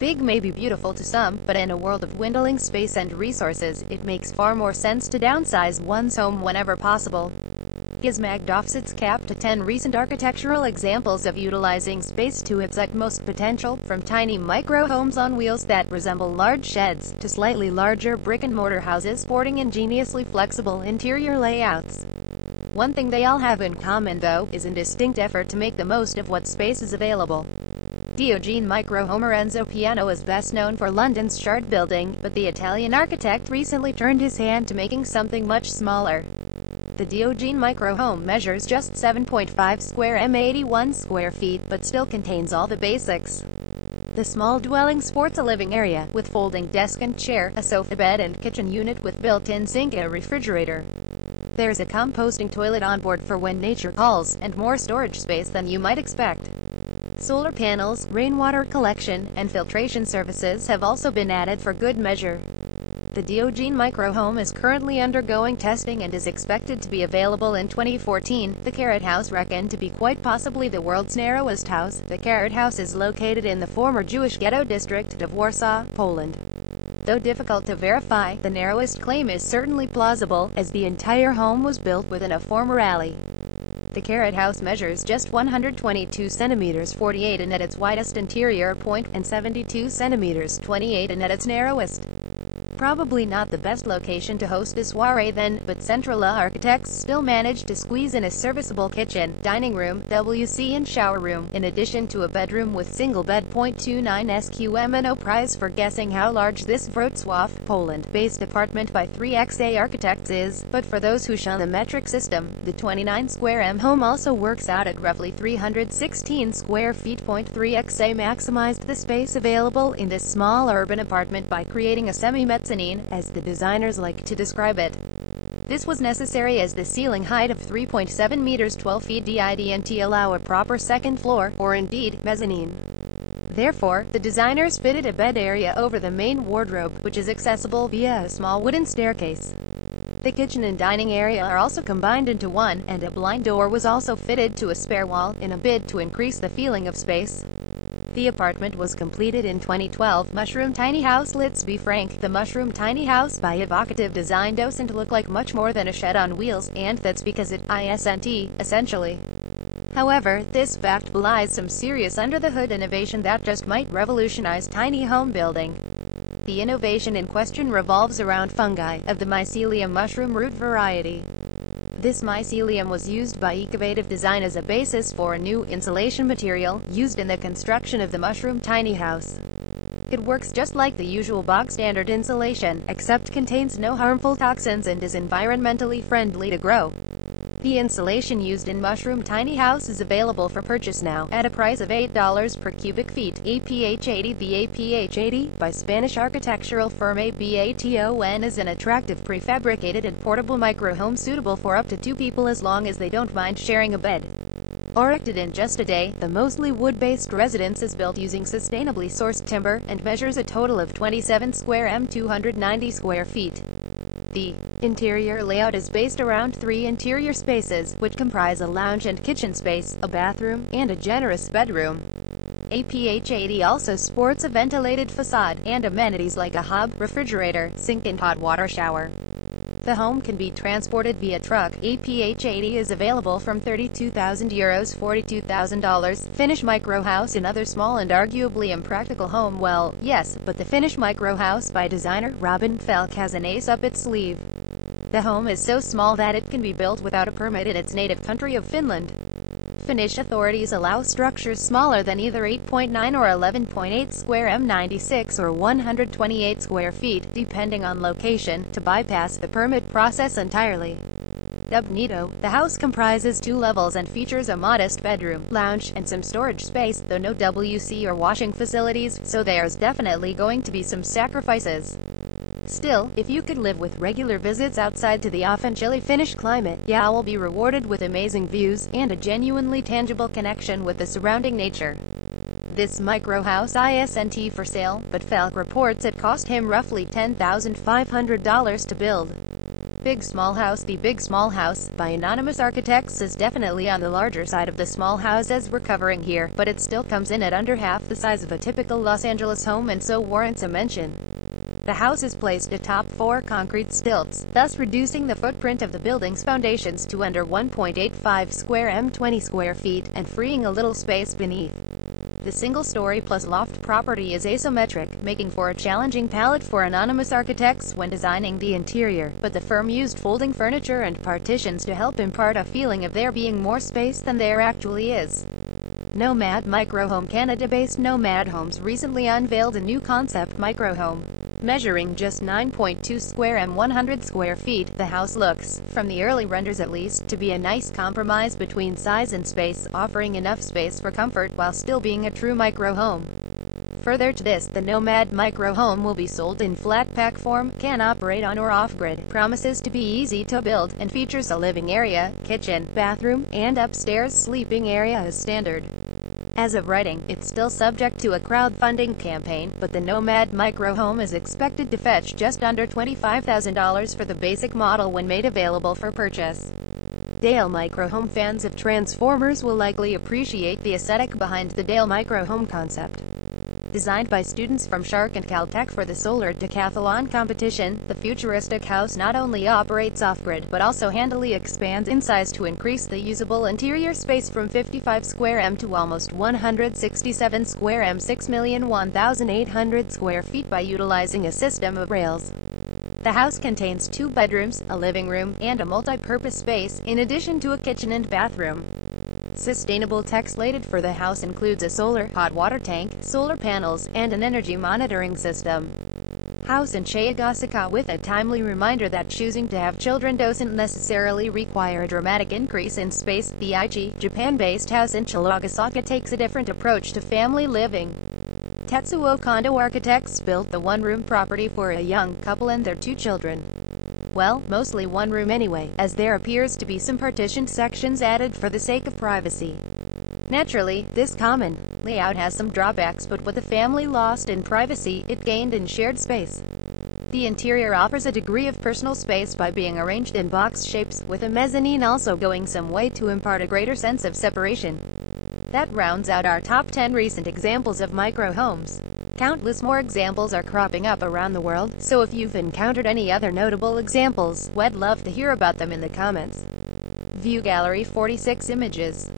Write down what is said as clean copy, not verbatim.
Big may be beautiful to some, but in a world of dwindling space and resources, it makes far more sense to downsize one's home whenever possible. Gizmag doffs its cap to 10 recent architectural examples of utilizing space to its utmost potential, from tiny micro-homes on wheels that resemble large sheds, to slightly larger brick-and-mortar houses sporting ingeniously flexible interior layouts. One thing they all have in common, though, is a distinct effort to make the most of what space is available. Diogenes micro-homer Enzo Piano is best known for London's Shard building, but the Italian architect recently turned his hand to making something much smaller. The Diogenes micro-home measures just 7.5 square m 81 square feet, but still contains all the basics. The small dwelling sports a living area, with folding desk and chair, a sofa bed and kitchen unit with built-in sink and a refrigerator. There's a composting toilet on board for when nature calls, and more storage space than you might expect. Solar panels, rainwater collection, and filtration services have also been added for good measure. The Diogenes micro-home is currently undergoing testing and is expected to be available in 2014. The Carrot House, reckoned to be quite possibly the world's narrowest house, the Carrot House is located in the former Jewish ghetto district of Warsaw, Poland. Though difficult to verify, the narrowest claim is certainly plausible, as the entire home was built within a former alley. The Carrot House measures just 122 centimeters 48 in at its widest interior point, and 72 centimeters 28 in at its narrowest. Probably not the best location to host a soiree then, but Centrala architects still managed to squeeze in a serviceable kitchen, dining room, WC and shower room, in addition to a bedroom with single bed. 29 SQM. No prize for guessing how large this Wrocław, Poland-based apartment by 3XA Architects is, but for those who shun the metric system, the 29 square m home also works out at roughly 316 square feet. 3XA maximized the space available in this small urban apartment by creating a semi-mezzanine, as the designers like to describe it. This was necessary as the ceiling height of 3.7 meters 12 feet didn't allow a proper second floor, or indeed, mezzanine. Therefore, the designers fitted a bed area over the main wardrobe, which is accessible via a small wooden staircase. The kitchen and dining area are also combined into one, and a blind door was also fitted to a spare wall, in a bid to increase the feeling of space. The apartment was completed in 2012. Mushroom tiny house. Let's be frank, the mushroom tiny house by evocative design doesn't look like much more than a shed on wheels, and that's because it isn't, essentially. However, this fact belies some serious under-the-hood innovation that just might revolutionize tiny home building. The innovation in question revolves around fungi, of the mycelium mushroom root variety. This mycelium was used by Ecovative Design as a basis for a new insulation material, used in the construction of the mushroom tiny house. It works just like the usual bog-standard insulation, except contains no harmful toxins and is environmentally friendly to grow. The insulation used in mushroom tiny house is available for purchase now, at a price of $8 per cubic feet. APH80. The APH80, by Spanish architectural firm ABATON, is an attractive prefabricated and portable micro-home suitable for up to 2 people as long as they don't mind sharing a bed. Erected in just a day, the mostly wood-based residence is built using sustainably sourced timber, and measures a total of 27 square m 290 square feet. The interior layout is based around 3 interior spaces, which comprise a lounge and kitchen space, a bathroom, and a generous bedroom. APH80 also sports a ventilated facade, and amenities like a hob, refrigerator, sink and hot water shower. The home can be transported via truck. APH80 is available from €32,000 $42,000. Finnish micro house. Another small and arguably impractical home. Well, yes, but the Finnish micro house by designer Robin Falk has an ace up its sleeve. The home is so small that it can be built without a permit in its native country of Finland. Finnish authorities allow structures smaller than either 8.9 or 11.8 square m 96 or 128 square feet, depending on location, to bypass the permit process entirely. Dubbed Nido, the house comprises 2 levels and features a modest bedroom, lounge, and some storage space, though no WC or washing facilities, so there's definitely going to be some sacrifices. Still, if you could live with regular visits outside to the often chilly Finnish climate, you'll be rewarded with amazing views, and a genuinely tangible connection with the surrounding nature. This micro house isn't for sale, but Falk reports it cost him roughly $10,500 to build. Big Small House. The Big Small House, by Anonymous Architects, is definitely on the larger side of the small houses we're covering here, but it still comes in at under half the size of a typical Los Angeles home and so warrants a mention. The house is placed atop 4 concrete stilts, thus reducing the footprint of the building's foundations to under 1.85 square m 20 square feet, and freeing a little space beneath. The single-story plus loft property is asymmetric, making for a challenging palette for Anonymous Architects when designing the interior, but the firm used folding furniture and partitions to help impart a feeling of there being more space than there actually is. Nomad Microhome. Canada-based Nomad Homes recently unveiled a new concept microhome. Measuring just 9.2 square m 100 square feet, the house looks, from the early renders at least, to be a nice compromise between size and space, offering enough space for comfort while still being a true microhome. Further to this, the Nomad Microhome will be sold in flat pack form, can operate on or off-grid, promises to be easy to build, and features a living area, kitchen, bathroom, and upstairs sleeping area as standard. As of writing, it's still subject to a crowdfunding campaign, but the Nomad Microhome is expected to fetch just under $25,000 for the basic model when made available for purchase. Dale Microhome. Fans of Transformers will likely appreciate the aesthetic behind the Dale Microhome concept. Designed by students from Shark and Caltech for the Solar Decathlon competition, the futuristic house not only operates off-grid but also handily expands in size to increase the usable interior space from 55 square m to almost 167 square m 6,001,800 square feet by utilizing a system of rails. The house contains 2 bedrooms, a living room, and a multi-purpose space, in addition to a kitchen and bathroom. Sustainable tech slated for the house includes a solar hot water tank, solar panels, and an energy monitoring system. House in Cheagasika. With a timely reminder that choosing to have children doesn't necessarily require a dramatic increase in space, the Aichi, Japan-based house in Cheagasika takes a different approach to family living. Tetsuo Kondo Architects built the one-room property for a young couple and their 2 children. Well, mostly one room anyway, as there appears to be some partitioned sections added for the sake of privacy. Naturally, this common layout has some drawbacks, but what the family lost in privacy, it gained in shared space. The interior offers a degree of personal space by being arranged in box shapes, with a mezzanine also going some way to impart a greater sense of separation. That rounds out our top 10 recent examples of microhomes. Countless more examples are cropping up around the world, so if you've encountered any other notable examples, we'd love to hear about them in the comments. View Gallery. 46 images.